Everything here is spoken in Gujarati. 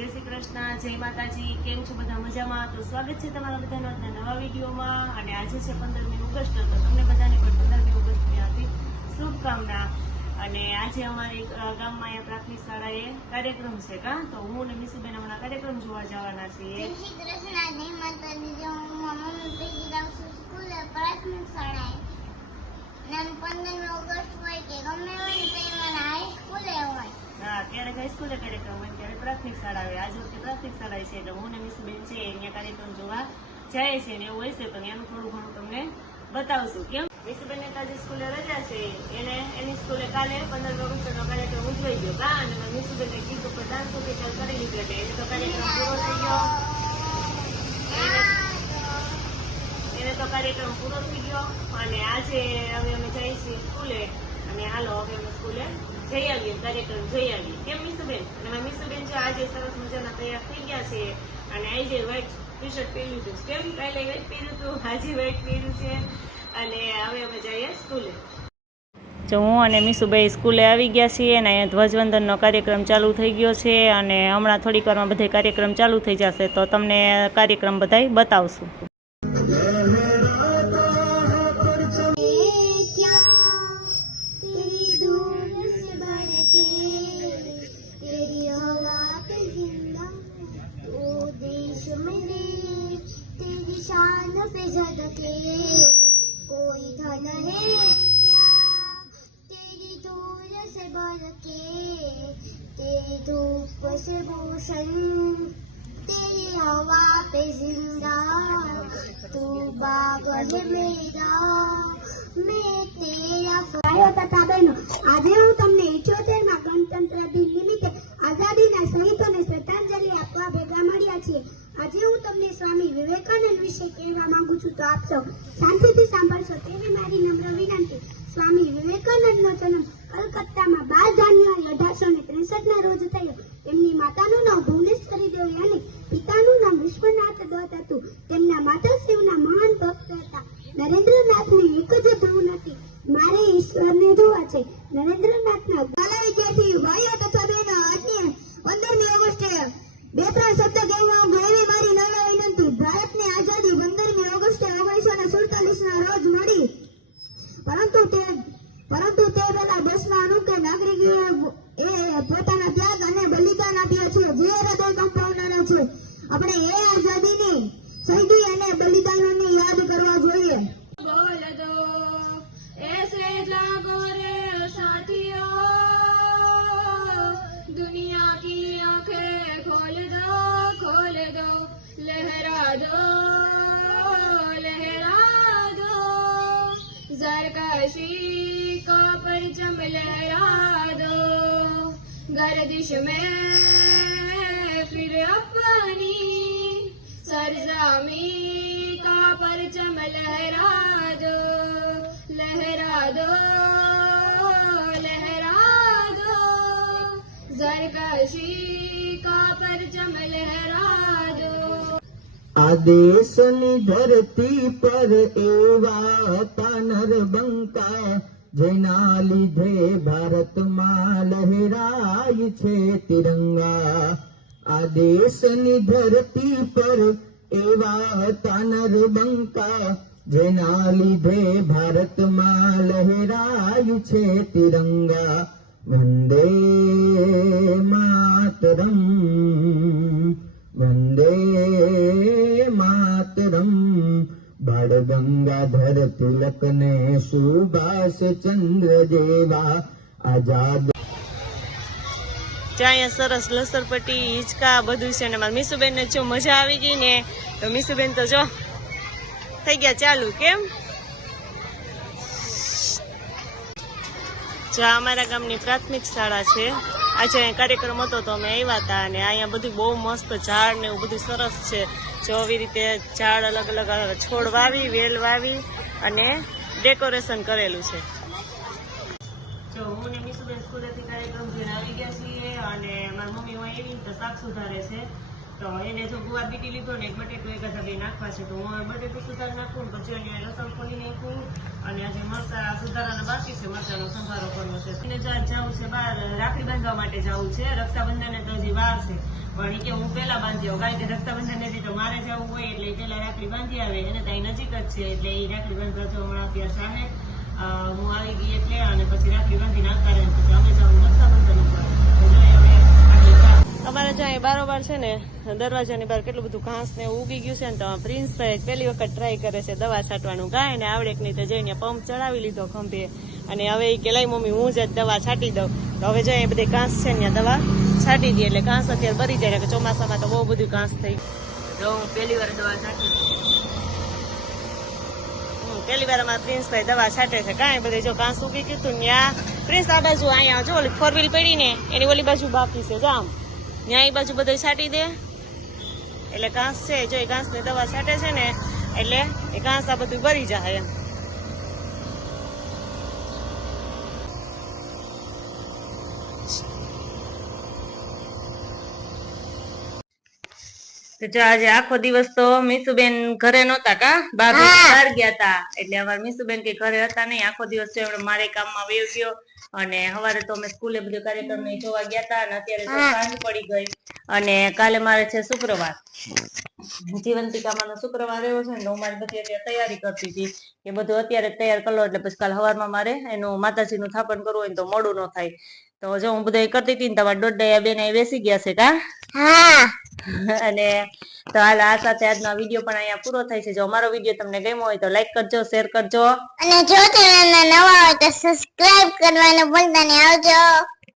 જય શ્રી કૃષ્ણ, જય માતાજી. કેમ છો બધા? મજામાં? તો સ્વાગત છે તમારા બધાનો નવા વિડીયોમાં. અને આજે છે 15મી ઓગસ્ટ, તો તમને બધાને પણ 15મી ઓગસ્ટની હાર્દિક શુભકામના. અને આજે અમારી ગામમાં અહીંયા પ્રાથમિક શાળાએ કાર્યક્રમ છે તો હું અને મિસુબેન હમણાં કાર્યક્રમ જોવા જવાના છીએ. જય શ્રી કૃષ્ણ, જય માતાજી. હું મમ્મી ભેગી જાઉં છું સ્કૂલે, પ્રાથમિક શાળાએ. અને 15મી ઓગસ્ટ હોય કે ગમે હોય તો એમાં હાઈ સ્કૂલે હોય. હા, ક્યારેક હાઈસ્કૂલે કાર્યક્રમ હોય, ત્યારે પ્રાથમિક શાળા આવે. આજે વખતે પ્રાથમિક શાળા છે એટલે હું ને મિસુબેન છે અહીંયા કાર્યક્રમ જોવા જાય છે ને એવું હોય છે તો એનું થોડું ઘણું તમને બતાવશું. કેમ મિસુબેન આજે સ્કૂલે રજા છે, એને એની સ્કૂલે કાલે 15 ઓગસ્ટનો કાર્યક્રમ ઉજવાઈ ગયો અને મિસુબેનને કીધું પણ ડાન્સ ઓફિશિયલ કરી લીધો એટલે એને તો કાર્યક્રમ પૂરો થઈ ગયો. એને તો કાર્યક્રમ પૂરો થઈ ગયો અને આજે હવે અમે જઈએ છીએ સ્કૂલે અને હાલો હવે અમે સ્કૂલે જઈ આવીએ, કાર્યક્રમ જઈ આવીએ. કેમ મિસુબેન? અને મિસુબેન જો આજે સરસ મજાના તૈયાર થઈ ગયા છે અને આજે વ્હાઈટ ટી શર્ટ પહેર્યું હતું. કેમ? કાલે વ્હાઈટ પહેર્યું હતું, આજે વ્હાઈટ પહેર્યું છે અને હવે અમે જઈએ સ્કૂલે. જો હું અને મિસુભાઈ સ્કૂલે આવી ગયા છીએ અને અહીંયા ધ્વજવંદનનો કાર્યક્રમ ચાલુ થઈ ગયો છે અને હમણાં થોડીક વારમાં બધે કાર્યક્રમ ચાલુ થઈ જશે તો તમને કાર્યક્રમ બધાય બતાવશું. कोई धन है तेरी धूल से भर के, तेरी धूप से भूषण, तेरी हवा पे जिंदा, तू बाग है मेरा, मैं तेरा ભાઈઓ તથા બહેનો, આજે હું તમને 78મા ગણતંત્ર દિન નિમિત્તે આઝાદીના શહીદોને શ્રદ્ધાંજલિ આપવા ભેગા મળ્યા છીએ. આજે હું તમને સ્વામી વિવેકાનંદ વિશે કહેવા માંગુ છું તો આપ સૌ શાંતિથી સાંભળશો તેવી મારી નમ્ર વિનંતી. સ્વામી વિવેકાનંદનો જન્મ કલકત્તામાં 12 જાન્યુઆરી 1863ના રોજ થયો. તેમની માતાનું નામ ભુવનેશ્વરી દેવી અને પિતાનું નામ વિશ્વનાથ દત્ત હતું. તેમના માતાશ્રીના મહાન ભક્ત હતા. નરેન્દ્રનાથની એક જ ધૂન હતી, મારે ઈશ્વરને જોવા છે. નરેન્દ્રનાથના વાલા વિદ્યાર્થી ભાઈઓ તથા બહેનો, આજની 15મી ઓગસ્ટે બે ત્રણ શબ્દ કહેવા ગયેલી મારી નમ્ર વિનંતી. ભારતની આઝાદી 15મી ઓગસ્ટે 1947ના રોજ મળી, પરંતુ તે પહેલા દેશના અનેક નાગરિકોએ પોતાના ત્યાગ અને બલિદાન આપ્યા છે, જે હૃદય કંપાવનારા છે. આપણે એ આઝાદીની શહીદી અને બલિદાનોને યાદ કરવા જોઈએ. बोल दो ऐसे जागो रे साथियों, दुनिया की आंखें खोल दो, लहरा दो, ज़रकशी का परचम लहरा दो, गर्दिश में फिर अपनी सरज़मीं का परचम लहरा दो, ज़रकशी का परचम लहरा दो. આ દેશની ધરતી પર એવા તાનર બંકા જેના લીધે ભારતમાં લહેરાય છે તિરંગા. આ દેશની ધરતી પર એવા તાનર બંકા જેના લીધે ભારતમાં લહેરાય છે તિરંગા. વંદે માતરમ, વંદે માતરમ. બાળ ગંગાધર તિલક ને સુભાષ ચંદ્ર જેવા આઝાદ. ત્યાં સરસ લસરપટ્ટી, હિંચકા બધું છે ને મારા મિસુબેનને જો મજા આવી ગઈ ને તો મિસુબેન તો જો થઈ ગયા ચાલુ. કેમ? જો અમારા ગામની પ્રાથમિક શાળા છે. આજે અહીંયા કાર્યક્રમ હતો તો અમે આવ્યા હતા અને અહીંયા બધું બહુ મસ્ત ઝાડ ને એવું બધું સરસ છે. જો આવી રીતે ઝાડ અલગ અલગ છોડ વાવી, વેલ વાવી અને ડેકોરેશન કરેલું છે. જો હું ને મિસુબેન સ્કૂલેથી કાર્યક્રમ જોઈને આવી ગયા છીએ અને મારી મમ્મી હું આવી તો શાક સુધારે છે તો એને જો ગુવાર બીટી લીધો ને એક બટેટું એકાદા બે નાખવા છે તો હું હવે બટેટું સુધારી નાખું ને પછી અહીંયા લસણ ખોલી નાખું અને આજે મરચાં સુધારવાના બાકી છે, મરચાંનો સંભારો કરવો છે. એને જો આજ જવું છે બહાર રાખડી બાંધવા માટે જવું છે, રક્ષાબંધન તો હજી વાર છે પણ એ કે હું પેલા બાંધી આવું કારણ કે રક્ષાબંધન હતી તો મારે જવું હોય એટલે એ પેલા રાખડી બાંધી આવે એને ત્યાં નજીક જ છે એટલે એ રાખડી બાંધવા જો હમણાં અત્યારે સામે હું આવી ગઈ એટલે અને પછી રાખડી બાંધી નાખતા રહે પછી અમે જવું રક્ષાબંધન ઉપર. અમારે જો અહીં બારોબાર છે ને દરવાજાની બહાર કેટલું બધું ઘાસ ને ઉગી ગયું છે ને તો પ્રિન્સભાઈ પહેલી વખત ટ્રાય કરે છે દવા છાંટવાનું. ગાય ને આવડે કે નહીં તો જઈને પંપ ચડાવી લીધો ખંભે અને હવે એ કે લઈ મમ્મી હું જ દવા છાંટી દઉં. તો હવે જો એ બધી ઘાસ છે ને દવા છાંટી દઈએ એટલે ઘાસ અત્યારે ભરી જાય કે ચોમાસામાં તો બહુ બધું ઘાસ થઈ. જો હું પહેલી વાર દવા છાંટી પહેલી વાર અમારા પ્રિન્સભાઈ દવા છાંટે છે. કાંઈ બધે જો ઘાસ ઉગી ગયું હતું ત્યાં પ્રિન્સ આ બાજુ અહીંયા જો ઓલી 4 વ્હીલ પડી ને એની ઓલી બાજુ બાકી છે જો આમ ત્યાં એ બાજુ બધું છાંટી દે એટલે ઘાસ છે જો એ ઘાસની દવા છાંટે છે ને એટલે એ ઘાસ આ બધું ભરી જાય એમ. તો જો આજે આખો દિવસ તો મીસુબેન ઘરે નહોતા કા બહાર ગયા હતા એટલે અમારે મીસુબેન કે ઘરે હતા નહીં આખો દિવસ છે મારે કામમાં વયો ગયો અને સવારે તો અમે સ્કૂલે બધું કાર્યક્રમ ને જોવા ગયા હતા અને અત્યારે તો સાંજ પડી ગઈ અને કાલે મારે છે શુક્રવાર જીવંતિકામાં શુક્રવાર એવો છે ને હું મારી બધી અત્યારે તૈયારી કરતી હતી કે બધું અત્યારે તૈયાર કરી લો એટલે પછી કાલે સવારમાં મારે એનું માતાજીનું સ્થાપન કરવું હોય તો મોડું ન થાય. તો જો હું બધું કરતી હતી ને તમારા દોઢ બેન બેસી ગયા છે કા અને તો હાલ આ સાથે આજનો વિડીયો પણ અહીંયા પૂરો થાય છે. જો અમારો વિડીયો તમને ગમ્યો હોય તો લાઈક કરજો, શેર કરજો અને જો ચેનલના નવા હોય તો સબસ્ક્રાઇબ કરવાનું ભૂલતા નહીં. આવજો.